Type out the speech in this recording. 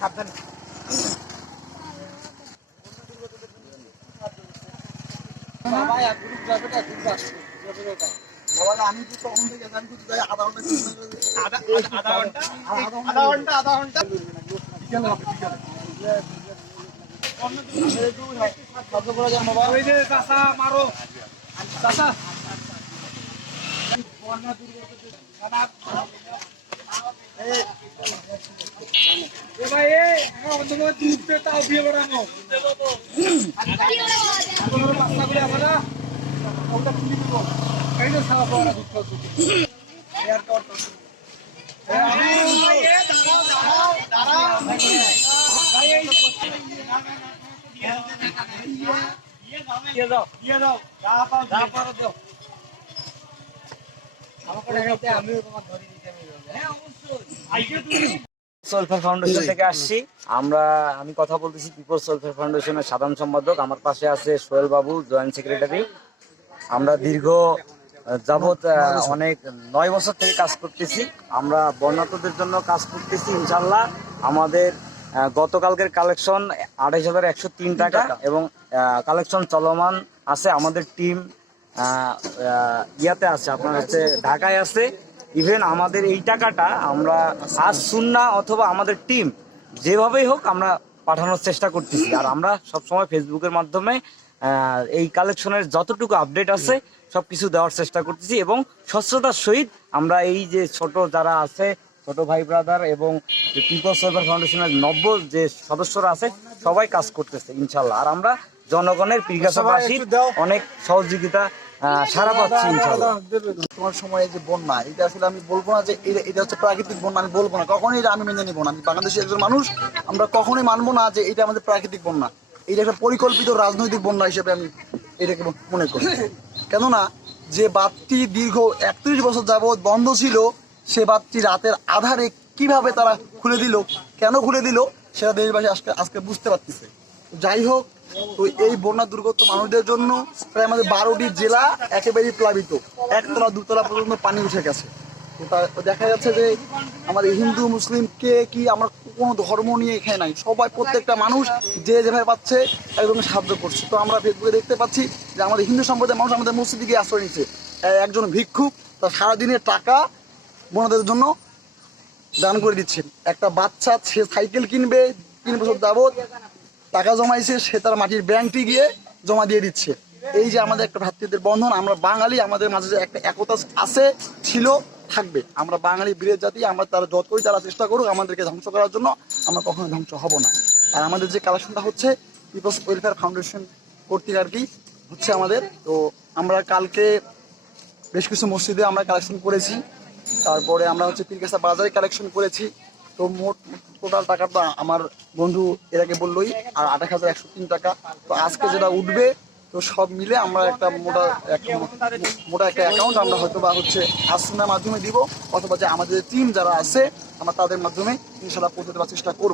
সাবধানে আমি তো তখন থেকে আধা ঘন্টা বিকেলে হবে বিকেলে মারো চাষা তাও বিয়ে বেড়ানো বাচ্চাগুলি আমরা ওটা তুলে দেবো এই যে সারা পাওয়া ওয়েলফেয়ার ফাউন্ডেশন থেকে আসছি আমি কথা বলতেছি পিপলস ওয়েলফেয়ার ফাউন্ডেশনের সাধারণ সম্পাদক। আমার পাশে আছে সোহেল বাবু, জয়েন্ট সেক্রেটারি। আমরা দীর্ঘ যাবৎ অনেক 9 বছর থেকে কাজ করতেছি। আমরা বর্ণাঢ্যদের জন্য কাজ করতেছি ইনশাল্লাহ। আমাদের গতকালকের কালেকশন 28,103 টাকা এবং কালেকশন চলমান আছে। আমাদের টিম ইয়াতে আছে, আপনার হচ্ছে ঢাকায় আছে। ইভেন আমাদের এই টাকাটা আমরা আজ সুন্নাহ অথবা আমাদের টিম যেভাবেই হোক আমরা পাঠানোর চেষ্টা করতেছি। আর আমরা সবসময় ফেসবুকের মাধ্যমে এই কালেকশনের যতটুকু আপডেট আছে সবকিছু দেওয়ার চেষ্টা করতেছি এবং স্বচ্ছতার সহিত আমরা এই যে ছোট যারা আছে, ছোট ভাই ব্রাদার এবং পিপলস ওয়েলফেয়ার ফাউন্ডেশনের নব্য যে সদস্যরা আছে সবাই কাজ করতেছে ইনশাল্লাহ। আর আমরা জনগণের পিরগাছাবাসীর অনেক সহযোগিতা সারা পাচ্ছি ইনশাল্লাহ। তোমার সময় যে বন্যা, এটা আসলে আমি বলবো না যে এটা হচ্ছে প্রাকৃতিক বন্যা, আমি বলবো না, কখনোই এটা আমি মেনে নিবো না। আমি বাংলাদেশের একজন মানুষ, আমরা কখনোই মানবো না যে এটা আমাদের প্রাকৃতিক বন্যা। এটা একটা পরিকল্পিত রাজনৈতিক বন্যা হিসেবে আমি এটাকে মনে করি। কেননা যে বাঁধটি দীর্ঘ 31 বছর যাবৎ বন্ধ ছিল, সে বাঁধটি রাতের আধারে কিভাবে তারা খুলে দিল, কেন খুলে দিল, সেটা দেশবাসী আজকে বুঝতে পারতেছে। যাই হোক, তো এই বন্যা দুর্গত মানুষদের জন্য প্রায় আমাদের 12টি জেলা একেবারেই প্লাবিত, 1তলা 2তলা পর্যন্ত পানি উঠে গেছে। তো দেখা যাচ্ছে যে আমাদের হিন্দু মুসলিমকে কি আমরা কোনো ধর্ম নিয়ে এখানে নাই, সবাই প্রত্যেকটা মানুষ যে যেভাবে পাচ্ছে একদম সাহায্য করছে। তো আমরা ফেসবুকে দেখতে পাচ্ছি যে আমাদের হিন্দু সম্প্রদায়ের মানুষ আমাদের মসজিদে গিয়ে আশ্রয় নিচ্ছে। একজন ভিক্ষুক তার সারাদিনের টাকা বোনদের জন্য দান করে দিচ্ছেন। একটা বাচ্চা সে সাইকেল কিনবে, 3 বছর যাবৎ টাকা জমাইছে, সে তার মাটির ব্যাংকটি গিয়ে জমা দিয়ে দিচ্ছে। এই যে আমাদের একটা ভ্রাতৃত্বের বন্ধন, আমরা বাঙালি, আমাদের মাঝে যে একটা একতা আছে, ছিল, থাকবে। আমরা বাঙালি বীরের জাতি, আমরা তারা যতই তারা চেষ্টা করুক আমাদেরকে ধ্বংস করার জন্য, আমরা কখনো ধ্বংস হব না। আর আমাদের যে কালেকশনটা হচ্ছে পিপলস ওয়েলফেয়ার ফাউন্ডেশন কর্তৃক আর কি হচ্ছে আমাদের। তো আমরা কালকে বেশ কিছু মসজিদে আমরা কালেকশন করেছি, তারপরে আমরা হচ্ছে পীরগাছা বাজারে কালেকশন করেছি। তো মোট টোটাল টাকাটা আমার বন্ধু এর আগে বললোই, আর 28,103 টাকা। তো আজকে যেটা উঠবে, তো সব মিলে আমরা একটা মোটা একটা অ্যাকাউন্ট আমরা হয়তো বা হচ্ছে আসুনার মাধ্যমে দিব, অথবা যে আমাদের টিম যারা আছে আমরা তাদের মাধ্যমে ইনশাল্লাহ পৌঁছে দেওয়ার চেষ্টা করব।